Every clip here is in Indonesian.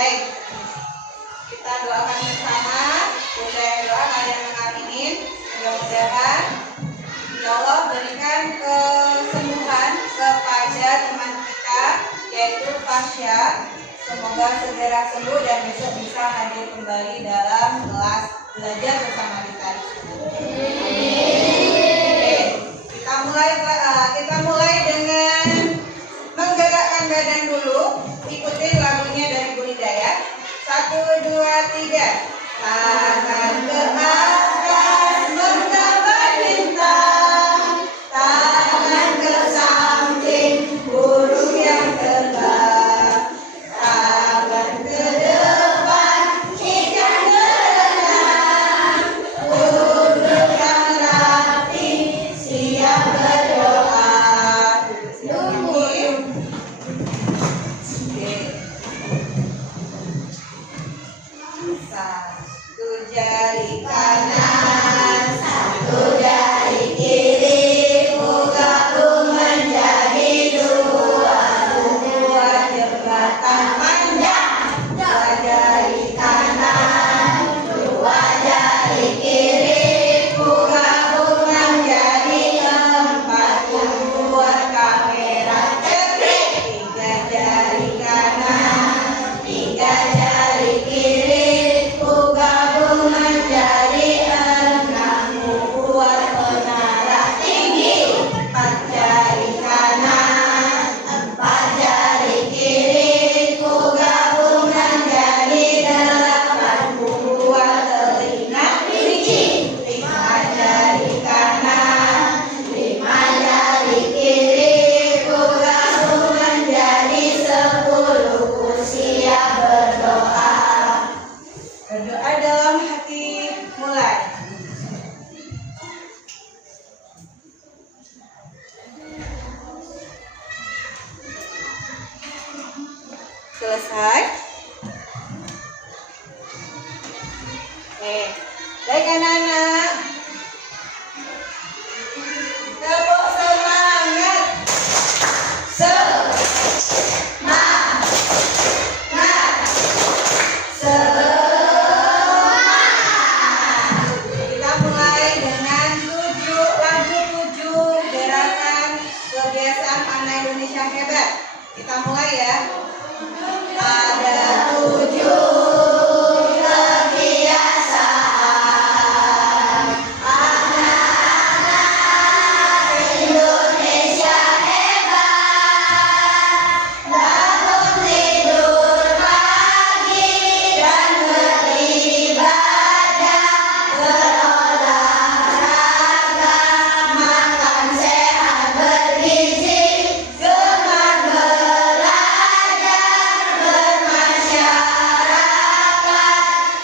Baik, kita doakan bersama. Bunda yang doa, kalian mengaminin. Mudah-mudahan ya Allah berikan kesembuhan kepada teman kita yaitu Fasya. Semoga segera sembuh dan besok bisa hadir kembali dalam kelas belajar bersama kita. Oke, kita mulai dengan menggerakkan badan dulu. Ikutin lagunya dari Bu Hidayat. 1, 2, 3. Tangan ke atas menggambar bintang, tangan ke samping burung yang terbang, tangan ke depan ikan berenang, duduk yang rapi siap berdoa. Satu jari kanan, satu jari kiri, gabung menjadi dua jembatan panjang. Dua jari kanan, dua jari kiri, gabung menjadi empat, membuat kamera cekrek. Tiga jari kanan, tiga jari kiri, gabung menjadi enam, membuat menara tinggi. Empat jari kanan, empat jari kiri, gabung menjadi delapan, membuat telinga kelinci. Lima jari kanan, lima jari kiri, gabung menjadi 10, siap berdoa. Berdoa dalam hati, mulai. Selesai. Baik anak-anak. Tepuk semangat. Semangat. Kita mulai dengan lagu 7 gerakan kebiasaan anak Indonesia hebat. Kita mulai ya. Ada 7 kebiasaan anak-anak Indonesia hebat. Bangun tidur pagi dan beribadah, berolahraga, makan sehat bergizi, gemar belajar, bermasyarakat,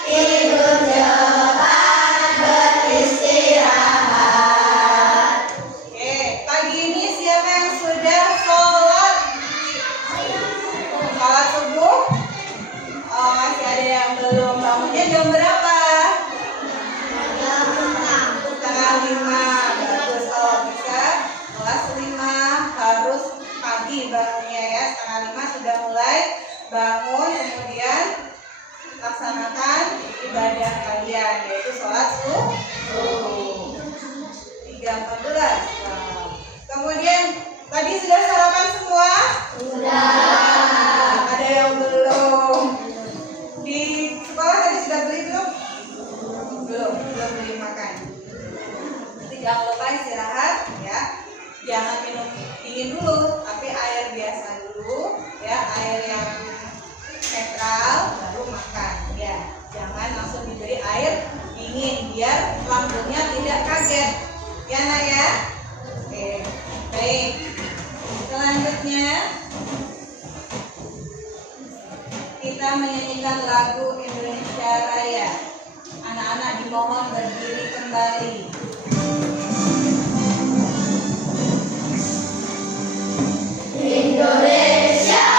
tidur cepat, beristirahat. Oke, pagi ini siapa yang sudah sholat? Sholat subuh? Oh, masih ada yang belum. Bangunnya jam berapa? Setengah 5. Bagus. Oh, bisa kelas 5 harus pagi bangunnya ya. Setengah 5 sudah mulai bangun, kemudian laksanakan ibadah kalian yaitu sholat subuh. 3.14. Wow. Kemudian tadi sudah sarapan semua? Sudah. Ada yang belum? Di sekolah tadi sudah beli belum? Belum beli makan. Nanti jangan lupa istirahat ya. Jangan minum dingin dulu, tapi air biasa dulu ya, air yang netral baru makan ya. Jangan langsung diberi air dingin biar lambungnya tidak kaget. Ya nak ya? Oke. Baik. Selanjutnya kita menyanyikan lagu Indonesia Raya. Anak-anak dimohon berdiri kembali. Indonesia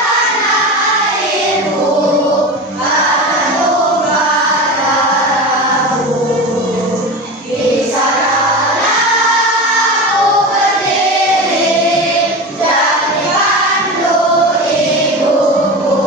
tanah airku, anugerah darahku, di sana aku berdiri, jadi pandu ibuku.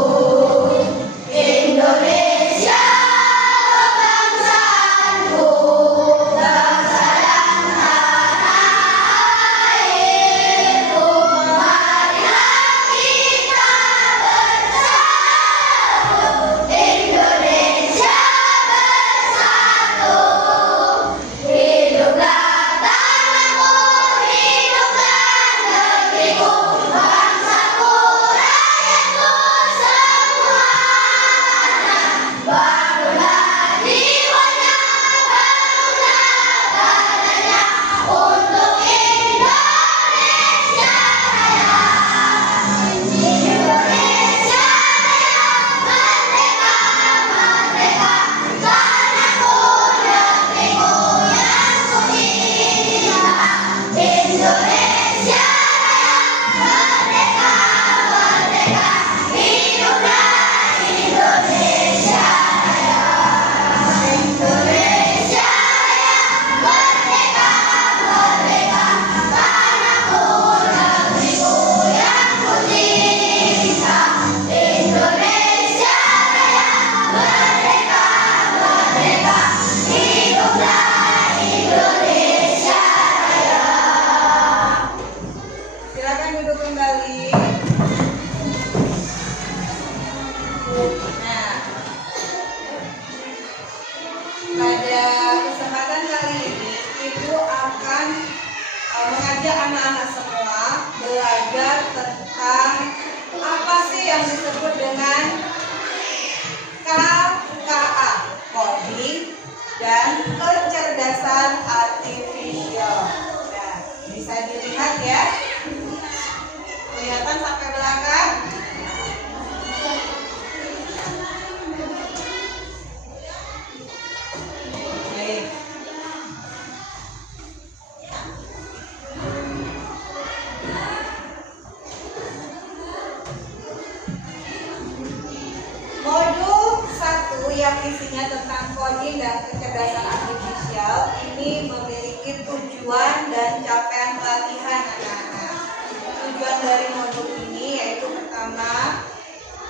yang isinya tentang coding dan kecerdasan artifisial ini memiliki tujuan dan capaian pelatihan anak-anak. Tujuan dari modul ini yaitu pertama,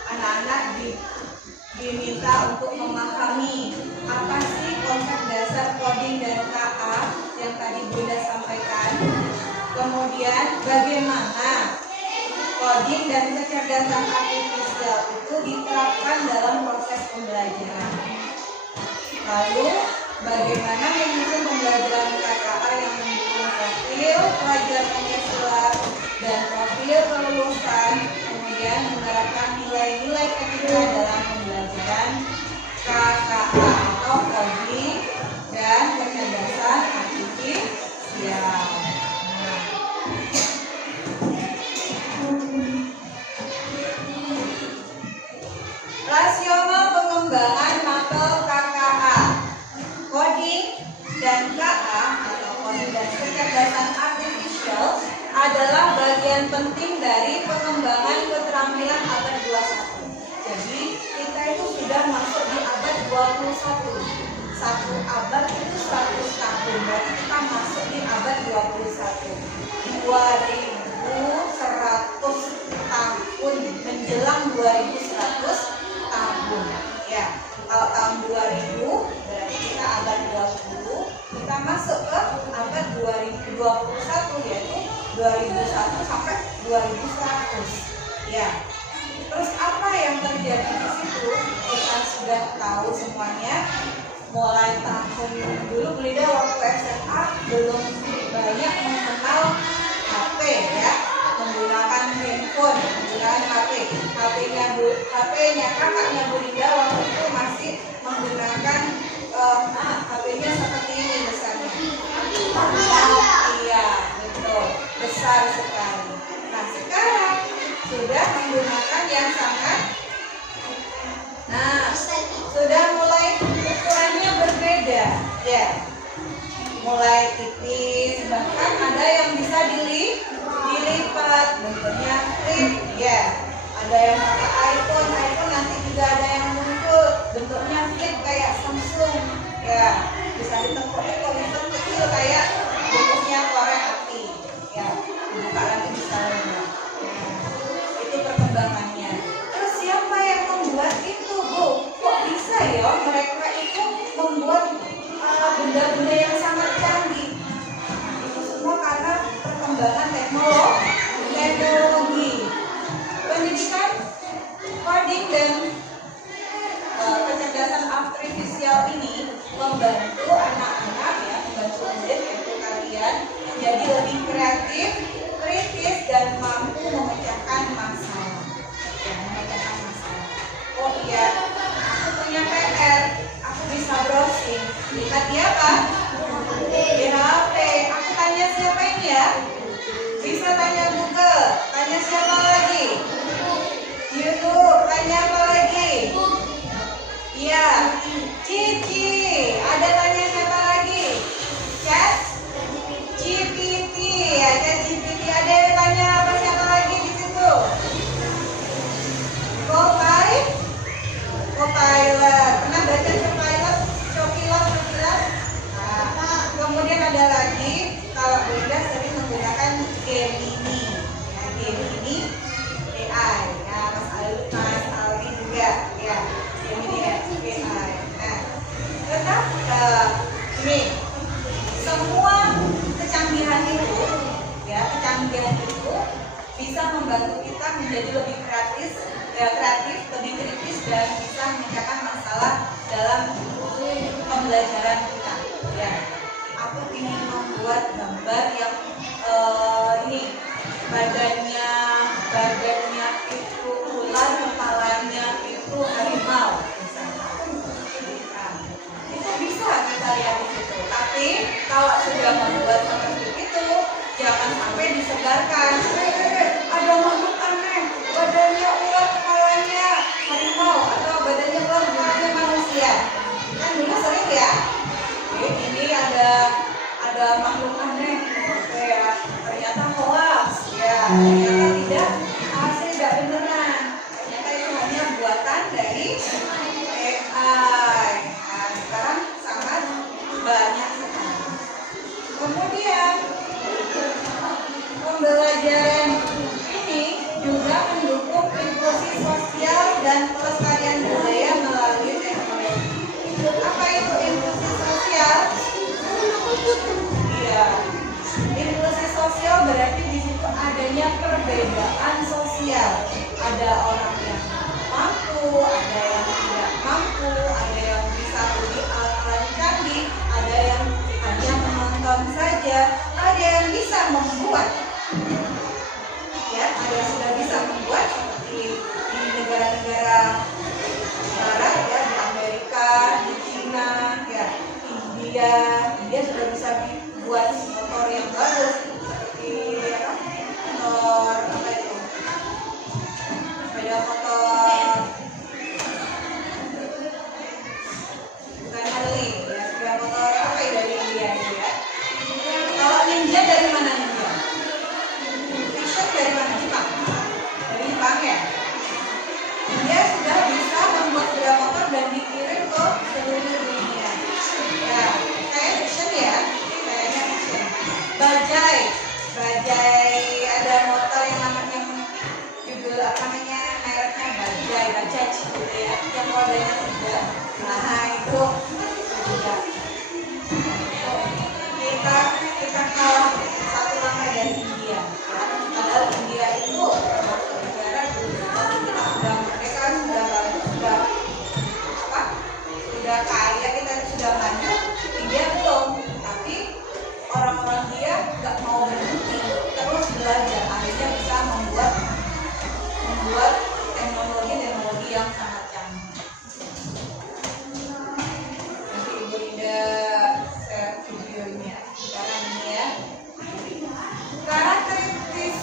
anak-anak diminta untuk memahami apa sih konsep dasar coding dan KA yang tadi Bunda sampaikan. Kemudian bagaimana coding dan kecerdasan artifisial itu diterapkan dalam proses pembelajaran. Lalu bagaimana menyusun pembelajaran KKA yang mendukung profil pelajar Pancasila dan profil kelulusan, kemudian menerapkan nilai-nilai etika dalam pembelajaran KKA atau coding dan kecerdasan artifisial. Rasional pengembangan mapel KKA, coding dan KA atau coding dan kecerdasan artifisial adalah bagian penting dari pengembangan keterampilan abad 21. Jadi kita itu sudah masuk di abad 21. Satu abad itu 100 tahun, berarti kita masuk di abad 21. 2100 tahun menjelang 2100 tahun. Ya, kalau tahun 2000 berarti kita abad 20, kita masuk ke abad 2021 yaitu 2001 sampai 2100. Ya. Terus apa yang terjadi di situ? Kita sudah tahu semuanya. Mulai tahun dulu Belida waktu SMA belum banyak mengenal HP ya, menggunakan handphone, menggunakan HP. HP-nya kakaknya Belida waktu itu masih menggunakan HP-nya seperti ini misalnya. Iya, betul, besar sekali. Nah sekarang sudah menggunakan yang sangat, sudah mulai ukurannya berbeda, ya, mulai tipis, bahkan ada yang bisa dilipat, bentuknya flip, ya. Ada yang pakai iPhone nanti juga ada yang muncul bentuknya flip kayak Samsung, ya, bisa ditekuk-tekuk, hitam kecil kayak bentuknya korek api, ya, dibuka lagi bisa lembab. Itu perkembangannya. Terus siapa yang membuat itu, Bu? Kok bisa ya mereka itu membuat benda-benda yang sangat canggih? Itu semua karena perkembangan teknologi. Pendidikan coding dan kecerdasan artifisial ini membantu anak-anak ya, membantu murid yaitu kalian menjadi lebih kreatif, kritis dan mampu memecahkan masalah. Ya, memecahkan masalah. Oh iya, aku punya PR, aku bisa browsing. Lihat di apa? Di HP. Aku tanya siapa ini ya? Bisa tanya Google. Tanya siapa lagi? YouTube. Tanya apa lagi? Iya. Cici. Ada tanya siapa lagi? Chat GPT. Ya, Chat GPT. Ada yang tanya apa siapa lagi di situ? Copilot. Pernah baca Copilot? Nah, kemudian ada lagi kalau Bunda sering menggunakan Gemini. Ya, Gemini AI. Nah, Mas Alwi juga ya. Gemini AI. Nah, tetap ini semua kecanggihan itu bisa membantu kita menjadi lebih kreatif, lebih kritis dan bisa memecahkan masalah dalam pembelajaran kita. Ya, aku ingin membuat gambar yang ini badannya itu ular, kepalanya itu harimau, misalnya. Nah, itu bisa kita lihat di situ. Tapi kalau sudah membuat seperti itu, jangan sampai disebarkan. Ada makhluk aneh, badannya ular, kepalanya harimau, atau badannya ular, kepalanya manusia. Kan dulu sering ya. Ini ada makhluk aneh, ya ternyata hoax, ya. membuat, ya, ada yang sudah bisa membuat seperti di negara-negara barat, ya, di Amerika, di China, ya, India sudah bisa buat motor yang bagus seperti ya, motor apa itu, sepeda motor bukan Harley, ya, sepeda motor apa ya dari India itu ya. Kalau Ninja dari mana Ninja? T-shirt dari mana? Jepang? Dari Jepang ya? Dia sudah bisa membuat sepeda motor dan dikirim ke seluruh dunia. Ya, kayak fashion ya, kayaknya fashion. Bajaj ada motor yang namanya juga apa namanya mereknya Bajaj gitu ya, yang rodanya 3. Nah itu juga kita kalah satu langkah dari India, ya. Padahal India itu termasuk negara kita sudah merdeka, sudah bagus, sudah kaya, kita sudah maju. India belum, tapi orang-orang dia nggak mau berhenti, terus belajar, akhirnya bisa membuat teknologi yang sangat canggih. Nanti Ibu Ida share videonya. Sekarang ini ya.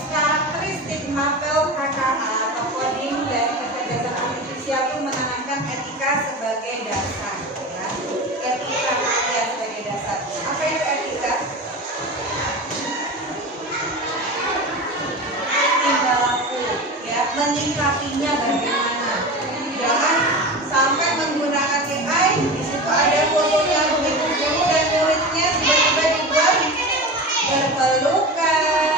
Karakteristik mapel KKA atau coding dari kecerdasan artifisial itu menanamkan etika sebagai dasar, ya. Etika ya sebagai dasar. Apa itu etika? Tinggal laku, ya, menyikapinya bagaimana. Jangan sampai menggunakan AI, di situ ada fotonya begitu guru dan muridnya tiba-tiba dibuat berpelukan.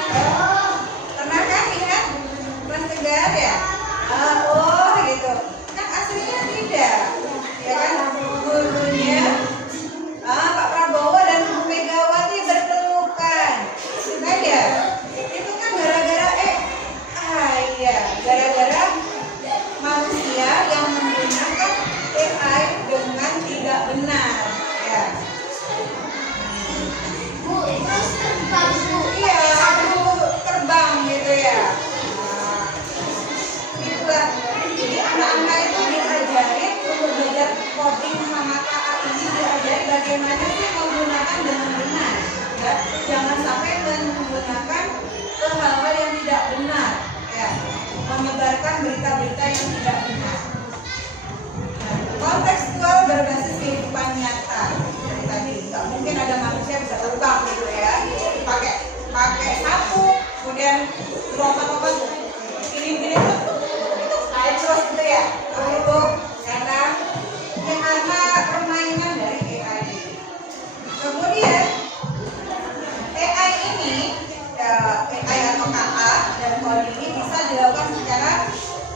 Pernah kan lihat Mas Tegar ya? Oh gitu. Kan aslinya tidak, ya kan, gurunya Pak Prabowo dan Bu Megawati berpelukan. Nah ya, itu kan gara-gara gara-gara manusia yang menggunakan AI dengan tidak benar, ya. Iya, terbang gitu ya. Nah, itulah. Jadi anak-anak itu diajarin untuk belajar coding sama KA ini, diajari bagaimana sih menggunakan dengan benar, ya. Jangan sampai menggunakan ke hal-hal yang tidak benar, ya. Menyebarkan berita-berita yang tidak benar. Nah, kontekstual berbasis kehidupan nyata. Dari tadi nggak mungkin ada manusia bisa terbang gitu ya. Pakai sapu, kemudian lompat-lompat gini naik terus gitu ya. Karena permainan dari AI. Kemudian AI ini, AI atau KA dan coding ini bisa dilakukan secara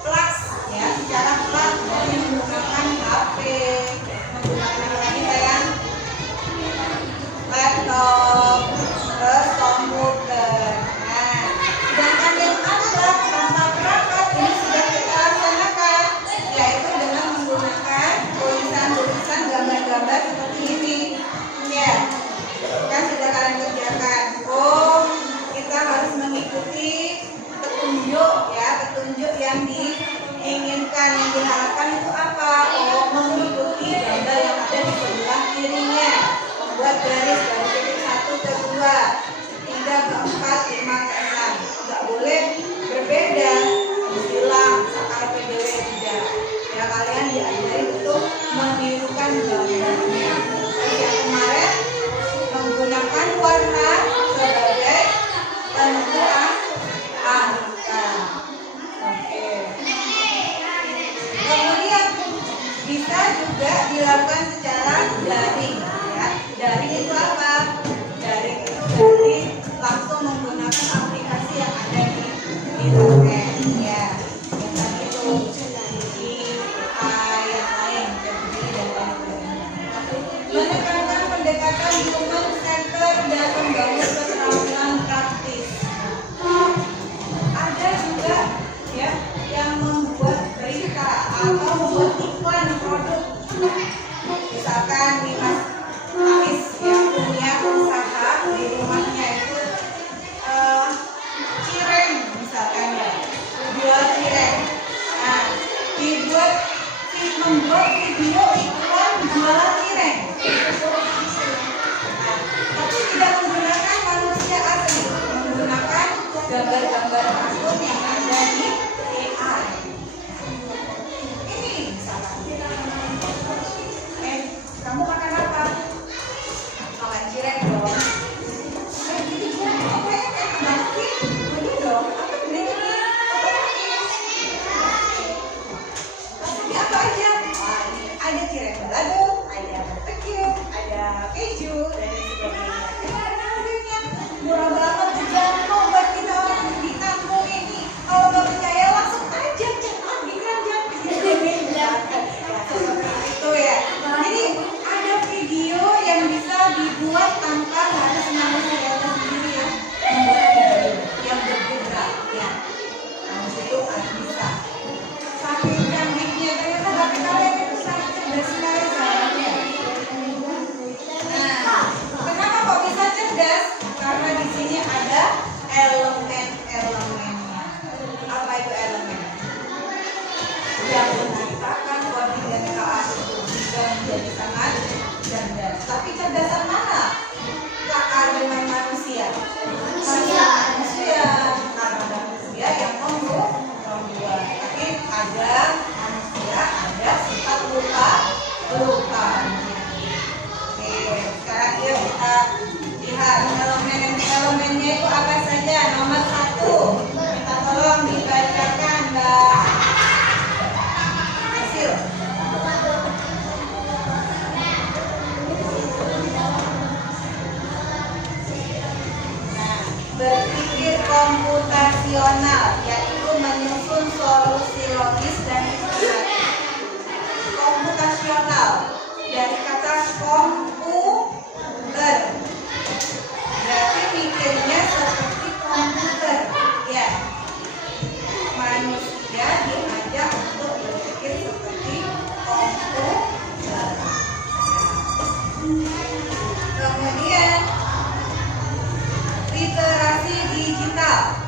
plus, ya, secara plus dari menggunakan HP, menggunakan kayak laptop, terus komputer. Nah, sedangkan yang abstrak tanpa perangkat ini sudah kita laksanakan, yaitu dengan menggunakan tulisan-tulisan, gambar-gambar seperti ini, ya. Kan sudah kalian kerjakan. Oh, kita harus mengikuti petunjuk, ya, petunjuk yang diinginkan, yang diharapkan itu apa? Oh, mengikuti gambar yang ada di sebelah kirinya, membuat garis dari titik 1 ke 2, 3 ke 4, 5 ke 6. Nggak boleh berbeda, istilah sakar PDW tidak. Ya, kalian diajari untuk menirukan gambarnya. Jadi yang kemarin menggunakan warna sebagai penentu angka. Oke. Kemudian bisa juga dilakukan secara daring, ya. Daring itu apa? Daring itu berarti langsung menggunakan aplikasi yang ada di internet, ya. Yang tadi itu di yang lain, jadi dan lain-lain. Menekankan pendekatan human center dan membangun keterampilan praktis. Ada juga, ya, yang membuat berita atau membuat iklan produk. Misalkan nih Mas Ais yang punya usaha di rumahnya itu membuat video iklan jualan cireng. Tapi tidak menggunakan manusia asli, menggunakan gambar-gambar kartun yang ada di AI. Ini salah. Kamu makan apa? Makan cireng dong. Ini cireng apa ya? Enak banget. Ini dong. Apa ini? Ini apa aja? Ada cireng balado, ada barbecue, ada keju, dan lain sebagainya. Harganya murah banget juga. Kok buat kita orang di kampung ini? Kalau nggak percaya langsung aja cek di keranjang. Itu ya. Jadi ada video yang bisa dibuat tanpa harus manusia sendiri ya. Membuat video yang bergerak ya. Nah, itu bisa. Saking canggihnya ternyata HP kalian itu sangat cerdas sekali caranya. Nah, kenapa kok bisa cerdas? Karena di sini ada elemen-elemennya. Apa itu elemen? Yang menciptakan koordinat kelas itu bisa menjadi sangat cerdas. Tapi cerdasan mana? Kakak dengan manusia. Manusia. Karena manusia yang membuat. Tapi ada manusia, ada sifat lupa. Oke, sekarang yuk kita lihat elemennya itu apa saja. Nomor 1, minta tolong dibacakan, Mbak Hasil. Nah, berpikir komputasional, yaitu menyusun solusi logis dan sistematik. Komputasional dari kata komputer, berarti pikirnya seperti komputer ya. Manusia diajak untuk berpikir seperti komputer. Kemudian literasi digital.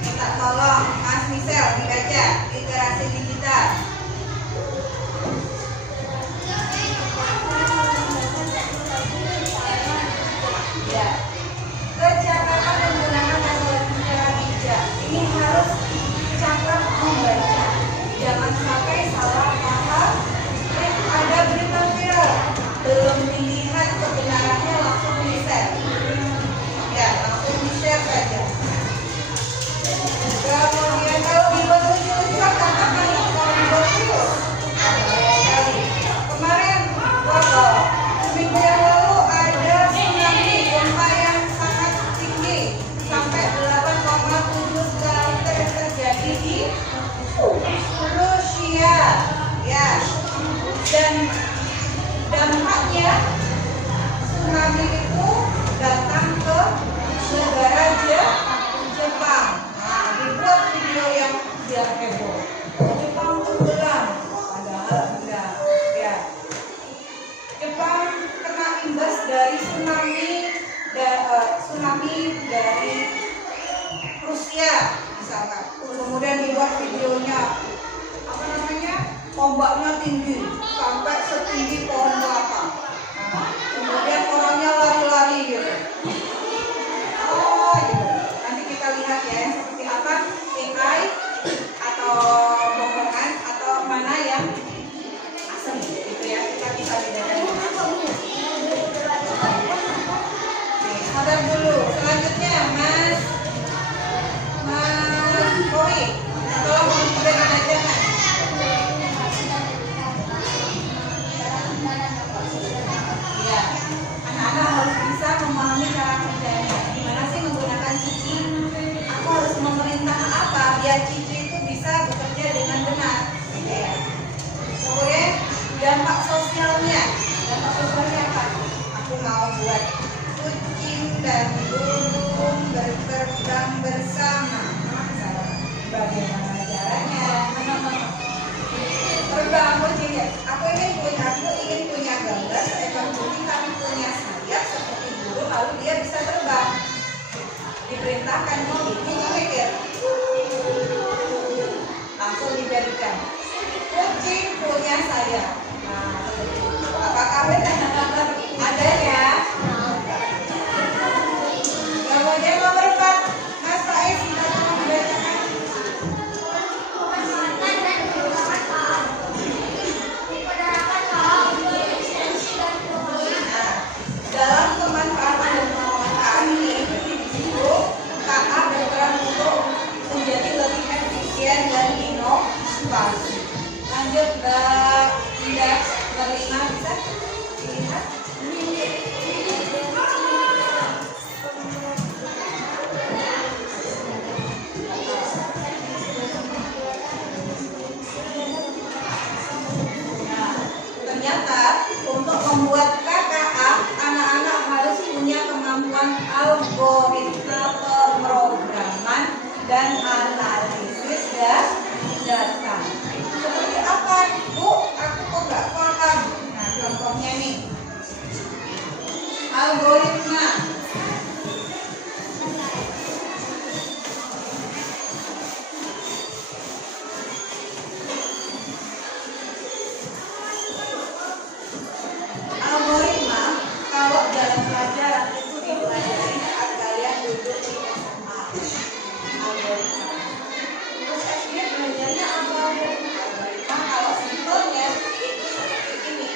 Minta tolong Mas Michel dibaca literasi digital. Ya, kecakapan menggunakan teknologi secara bijak. Ini harus cakap membaca. Jangan sampai salah paham. Ada berita viral, belum dilihat kebenarannya langsung di-share. Ya, langsung di-share saja. Kemudian kalau dibuat lucu-lucuan, karena kalau dibuat lucu kemarin seminggu yang lalu ada tsunami gempa yang sangat tinggi sampai 8,7 skala Richter terjadi di Rusia ya. Dan dampaknya tsunami itu datang ke negara Jepang. Nah, dibuat video yang biar heboh. Jepang tenggelam, padahal enggak. Ya, Jepang kena imbas dari tsunami dari Rusia misalkan. Kemudian dibuat videonya, apa namanya? Ombaknya tinggi sampai setinggi pohon kelapa. Nah, kemudian orangnya lari-lari gitu. Oh, gitu. Nanti kita lihat ya yang seperti apa, AI atau bohongan atau mana yang asli gitu ya. Kita bisa bedakan. Sabar dulu. Selanjutnya Mas Koi, tolong memberikan ajaran. Ya, anak-anak harus bisa memahami cara kerjanya. Gimana sih menggunakan Cici? Aku harus memerintah apa biar Cici itu bisa bekerja senjata. Seperti apa? Bu, aku kok nggak paham. Nah, contohnya nih. Algoritma. Algoritma kalau dalam pelajaran itu dipelajari saat kalian duduk di SMA. Algoritma. Terus SD belajarnya apa? Algoritma kalau simpelnya itu seperti ini.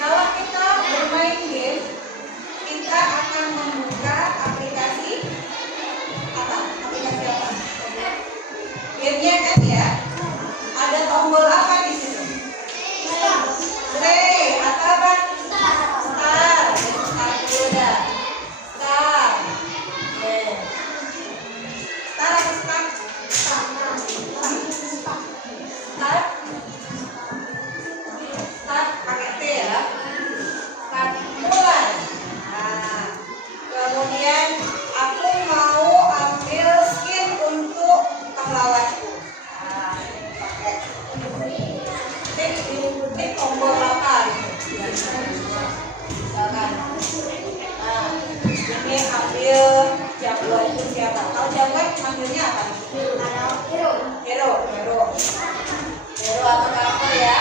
Kalau kita bermain game, kita akan membuka aplikasi apa? Aplikasi apa? Gamenya kan ya. Ada tombol apa di situ? Play atau apa? Start. Start dulu dah. Start. Start apa start? Start. Start pakai T ya. Start mulai. Nah, kemudian aku mau ambil skin untuk pahlawanku. Nah, pakai tik tombol apa gitu. Misalkan, nah, ini ambil jagoan itu siapa? Kalau jagoan panggilnya apa? Hero atau karakter ya?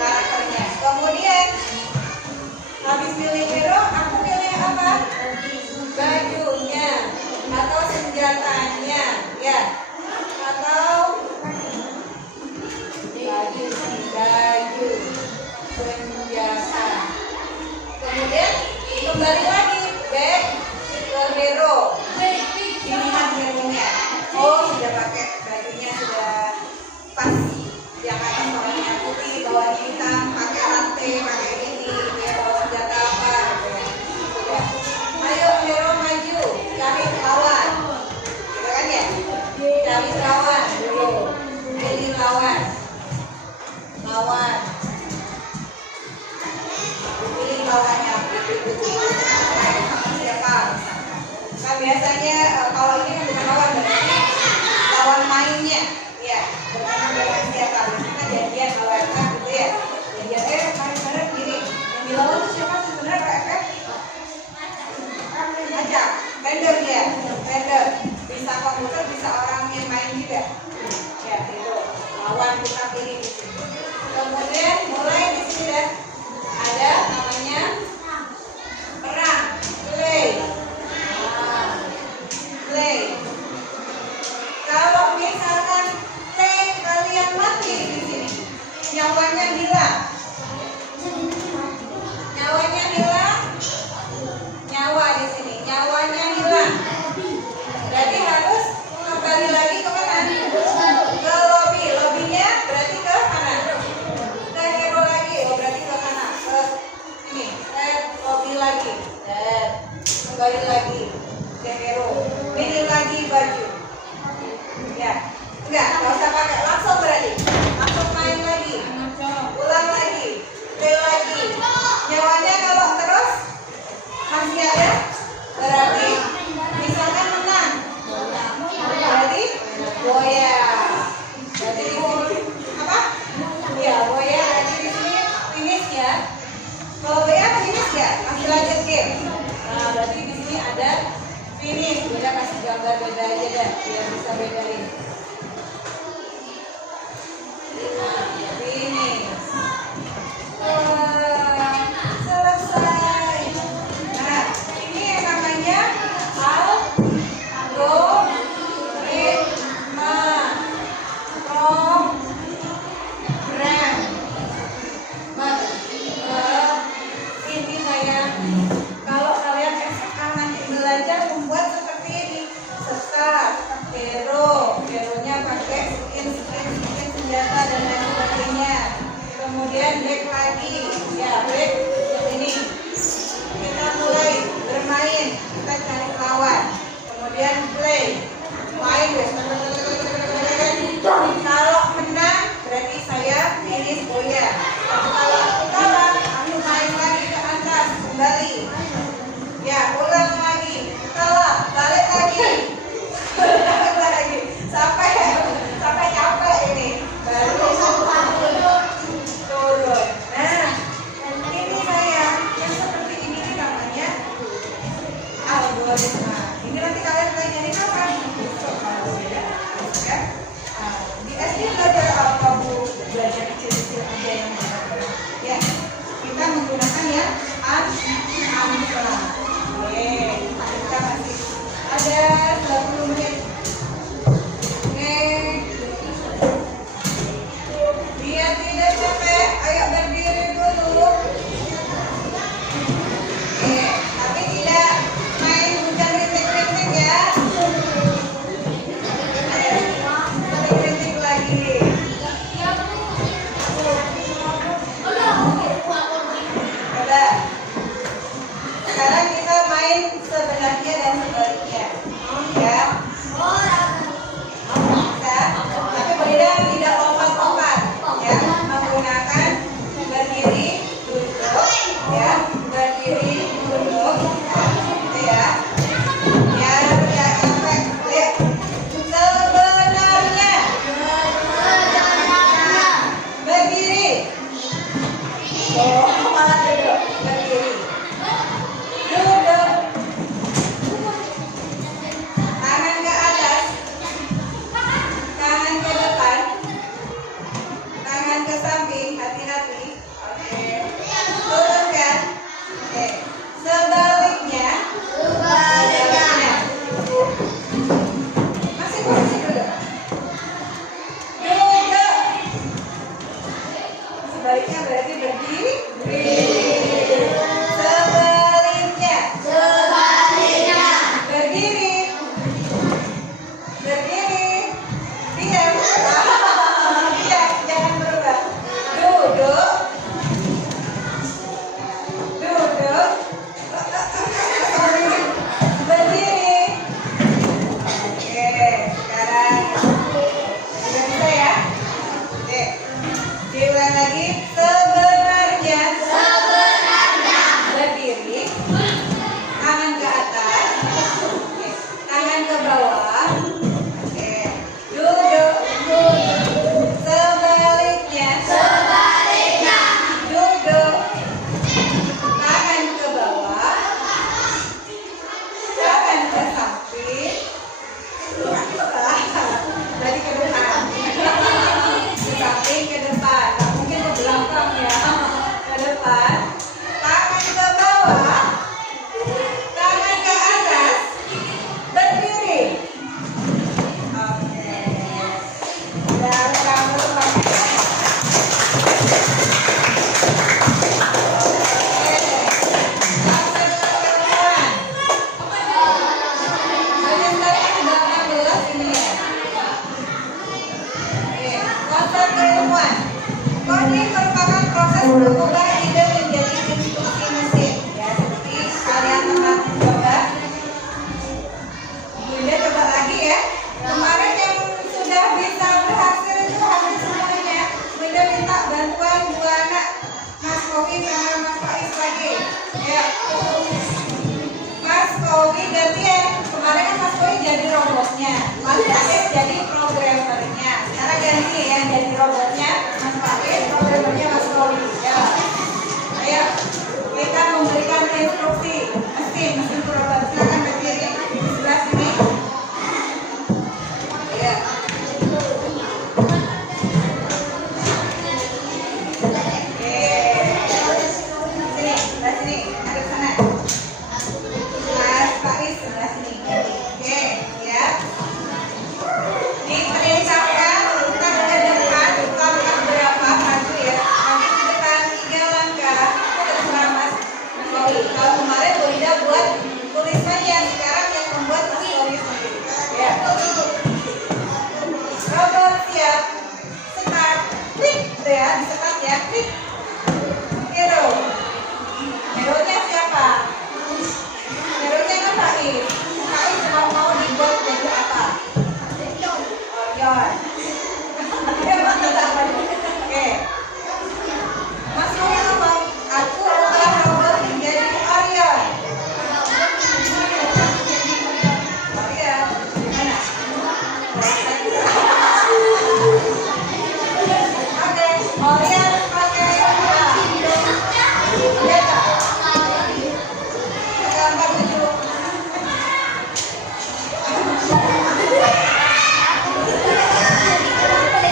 Karakternya. Kemudian habis pilih hero, aku pilih apa? Bajunya atau senjatanya, ya? Atau baju, senjata. Kemudian kembali lagi back ke hero. Pilihan hero-nya. Oh, sudah pakai bajunya sudah pas. Yang atas bawahnya putih, bawahnya hitam, pakai rantai, pakai ini, ya bawa senjata apa? Ya. Ayo hero maju, cari lawan. Gitu kan ya? Cari lawan dulu. Pilih lawan. Pilih lawannya siapa? Nah, biasanya kalau ini kan bukan lawan, berarti lawan mainnya, ya. Bermain dengan siapa? Biasanya janjian lawannya gitu ya. Janjian bareng-bareng gini. Yang dilawan itu siapa sebenarnya Kak Efek? Ajak, vendor ya, vendor. Bisa komputer, bisa orang yang main juga. Ya, itu lawan kita pilih di sini. Kemudian mulai di sini deh. Ada namanya perang, play. Nah, play. Kalau misalkan play kalian mati di sini, nyawanya hilang. Nyawanya hilang. Nyawa di sini, nyawanya hilang. Berarti harus kembali lagi ke mana? Ke lobby. Lobbynya berarti ke mana? Ke hero lagi. Oh, berarti ke mana? Ke sini. Lobby lagi. Dan kembali lagi ke hero. Pilih lagi baju. Ya. Enggak usah pakai. Langsung berarti. Langsung main lagi. Ulang lagi. Play lagi. Nyawanya kalau terus masih ada, berarti misalkan menang. Berarti boya. Berarti di sini apa? Ya, boya berarti di sini finish ya. Kalau boya finish ya, masih lanjut game. Nah, berarti di sini ada finish. Beda kasih gambar beda aja deh, biar bisa bedain. Nah, finish. Selesai. Nah, ini yang namanya algoritma. Ini saya, kalau kalian SMA nanti belajar membuat seperti ini, start, hero-nya pakai skin senjata dan lain sebagainya. Kemudian back lagi, ya back ini. Kita mulai bermain, kita cari lawan. Kemudian play, main deh. Kalau menang berarti saya finish boya. Kalau aku kalah, aku main lagi ke atas kembali. Ya, ulang lagi. Kalah, balik lagi. Sampai Ubah ide menjadi instruksi mesin. Ya, seperti kalian teman coba. Bunda coba lagi ya. Kemarin yang sudah bisa berhasil itu hampir semuanya. Bunda minta bantuan dua anak, Mas Kowi sama Mas Faiz lagi. Ya. Mas Kowi gantian. Kemarin kan Mas Kowi jadi robotnya, Mas Faiz jadi programmernya. Sekarang ganti ya, jadi robotnya Mas Faiz, programmernya Mas Kowi. Ya. Ayo, kita memberikan instruksi mesin robot. Silakan berdiri di sebelah sini. Ya. Sini, sebelah sini, ada sana. Mas Faiz sebelah sini. Oke, ya. Diperintahkan untuk ke depan, langkah berapa maju ya? Maju ke depan 3 langkah. Terserah Mas Kowi. Kalau kemarin Bunda buat tulisannya, sekarang yang membuat Mas Kowi sendiri. Ya. Robot siap. Start. Klik. Tuh ya, di start ya. Klik. Hero. Hero-nya siapa? Hero-nya kan Faiz. Faiz mau dibuat jadi apa? Orion. Oke. Mas Kowi ngomong, aku ubah robot menjadi Orion. Orion, gimana? Oke, Orion pakai apa? Iya tak? Pakai angka 7.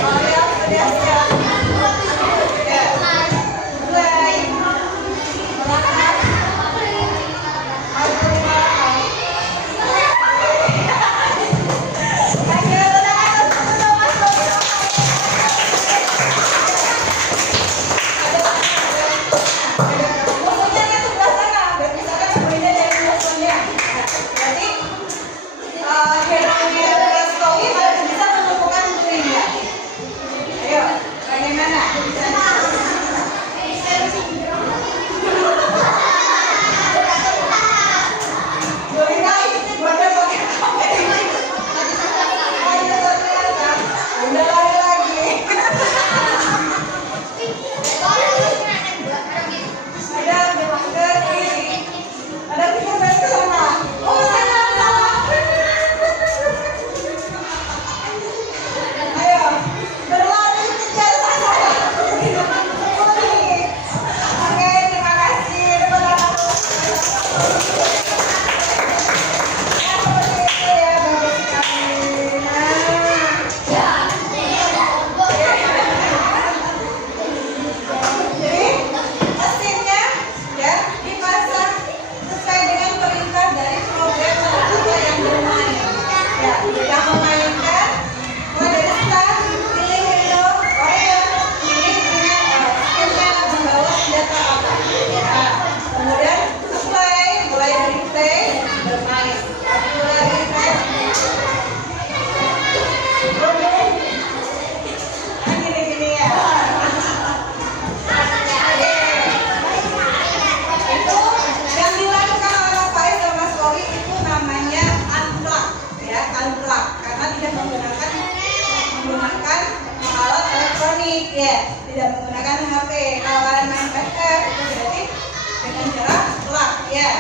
Orion sudah siap. Ya. Mulai. Melangkah. Maju melangkah. Ayo, udah masuk. Musuhnya di sebelah sana. Dan misalkan Bunda dari musuhnya. Berarti hero-nya Mas Kowi harus bisa menemukan musuhnya. Ayo, bagaimana? Bunda pakai kamera. Ayo, ternyata. Bunda lari lagi. Ada ke kiri. Ada pintu ke sana. Oh, salah. Ayo, berlari kejar sana. Oke, terima kasih. Jadi, mesinnya ya dipasang sesuai dengan perintah dari programmer atau yang bermain. Ya, yang memainkan mulai dari start, pilih hero, Orion, pilih dengan skillnya membawa senjata apa. Ya, kemudian play, mulai dari play, bermain. Mulai gini ya. Itu yang dilakukan oleh Mas Faiz dan Mas Kowi itu namanya unplug ya, unplug karena tidak menggunakan alat elektronik ya, tidak menggunakan HP. Kalau kalian main PSF itu berarti dengan cara plug ya.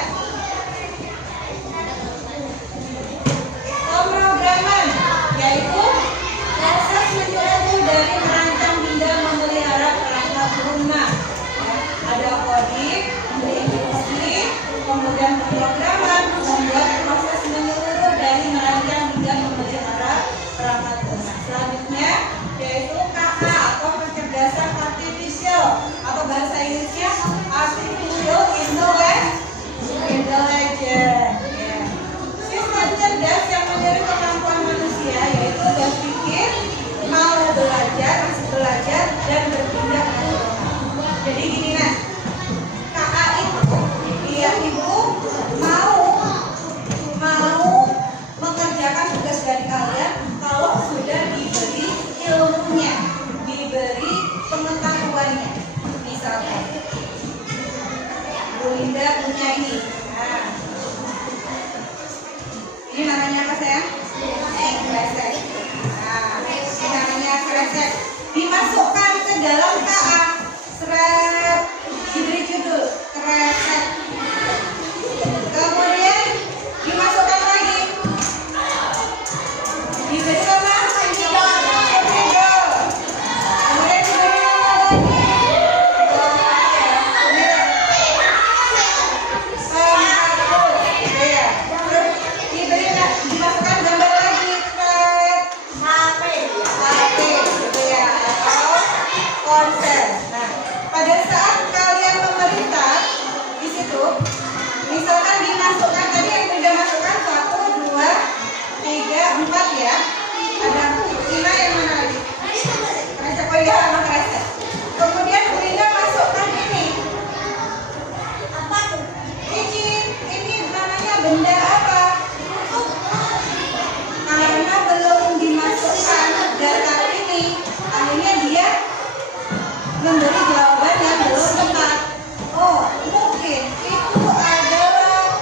Pemrograman yaitu proses menyeluruh dari merancang hingga memelihara perangkat lunak. Ada coding, instruksi, kemudian pemrograman membuat proses menyeluruh dari merancang hingga memelihara perangkat lunak. Selanjutnya yaitu KA atau kecerdasan artificial atau bahasa Inggrisnya artificial intelligence. konsen. Nah, pada saat kalian memerintah di situ, misalkan dimasukkan tadi yang sudah masukkan 1, 2, 3, 4 ya. Ada 5 yang mana lagi? Oh iya, sama kerasa. Kemudian Bu Linda masukkan ini. Apa tuh? Ini namanya benda apa? Karena belum dimasukkan data ini, akhirnya dia memberi jawaban yang belum tepat. Oh, mungkin itu adalah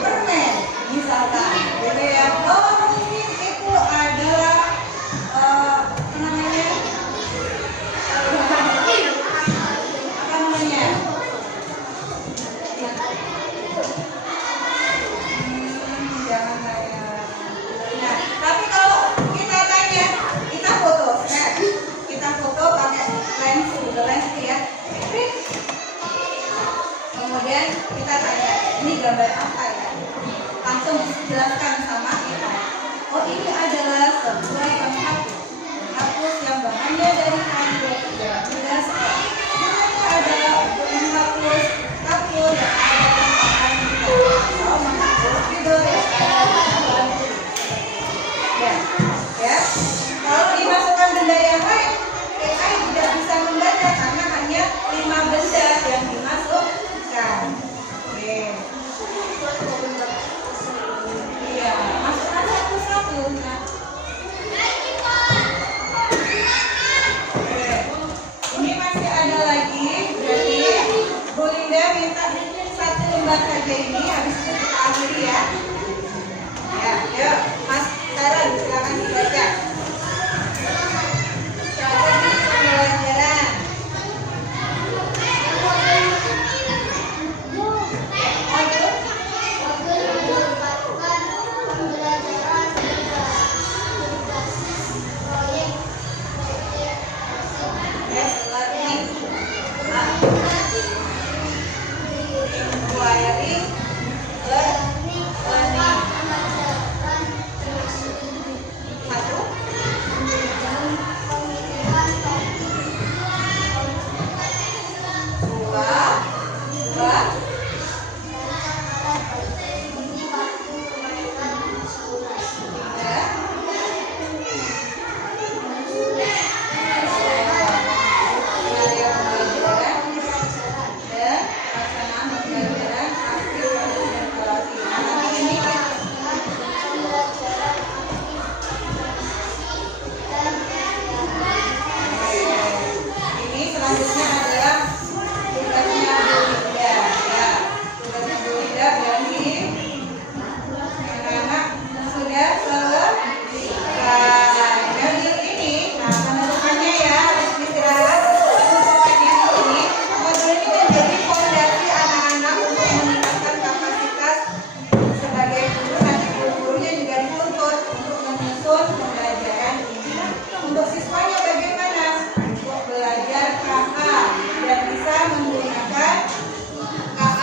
permen, misalkan, gitu ya. Oh, mungkin itu adalah apa namanya? Jangan tanya. Nah, tapi kalau kita tanya, kita foto, kita foto pakai lens, Google Lens ya. Kemudian kita tanya, ini gambar apa ya? Langsung dijelaskan sama kita. Oh, ini adalah sebuah penghapus. Hapus yang bahannya dari kayu. Mudah sekali. Gunanya adalah untuk menghapus kapur yang ada di tangan kita. Atau menghapus video yang ada di tangan kita. Ya. Kalau dimasukkan benda yang lain, AI tidak bisa membaca karena hanya 5 benda yang dimasukkan. Oke. Iya, masukkan satu-satu. Nah. Oke. Ini masih ada lagi. Jadi Bu Linda minta 1 lembar saja ini, habis itu kita akhiri ya. Ya, yuk, Mas Sarah silakan dibaca. Strategi pembelajaran.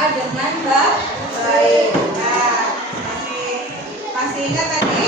Dengan baik. Nah, masih ingat tadi